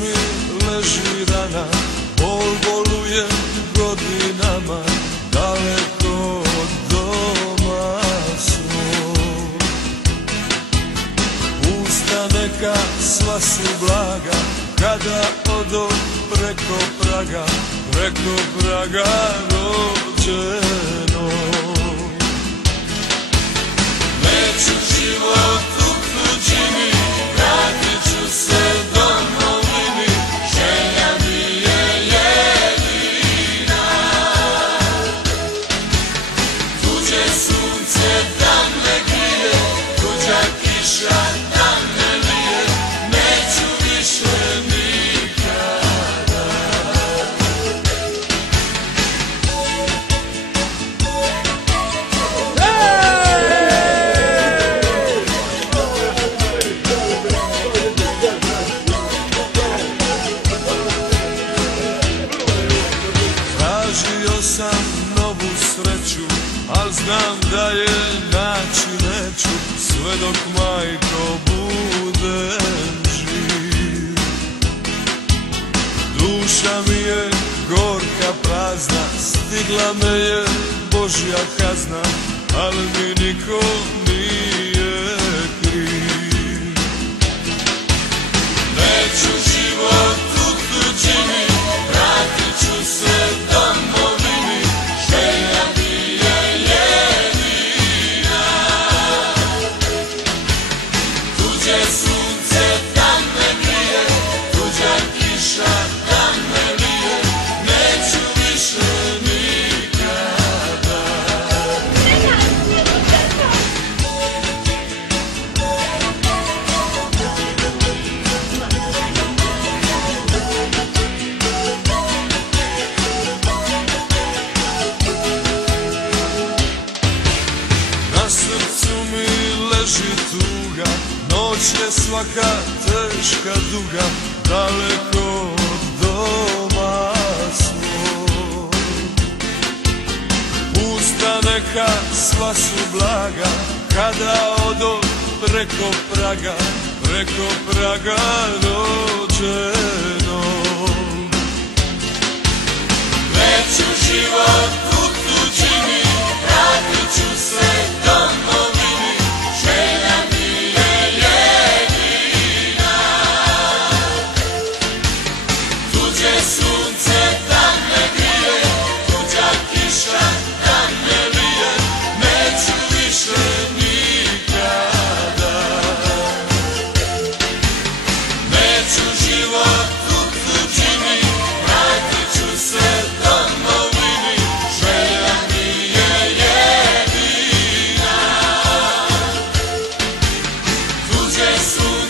mi leži rana, bol boluje godinama, daleko od doma svog. Usta neka sva su blaga, kada odo preko praga rođeno. Neću život u tuđini, vratit ću se domovini, želja mi je jedina. Tuđe sunce da me grije, tuđa kiša da me lije, neću više nikada. Tražio sam novu sreću, al znam da je naći neću, sve dok majko budem živ. Duša mi je gorka prazna, stigla me je Božja kazna, al mi niko nije kriv. Neću život u tuđini, vratit ću se domovini, želja mi je jedina. Tuđe sunce da me grije, tuđa kiša da me lije, neću više nikada. Na srcu mi leži tuga, noć je svaka teška duga, daleko od doma svog. Usta neka sva su blaga, kada odo preko praga rođeno. Neću život u tuđini, vratit ću se domovini, želja mi je jedina. Tuđe sunce da me grije, tuđa kiša da me lije, neću više nikada. Neću život u tuđini, vratit ću se domovini, želja mi je jedina. Tuđe sunce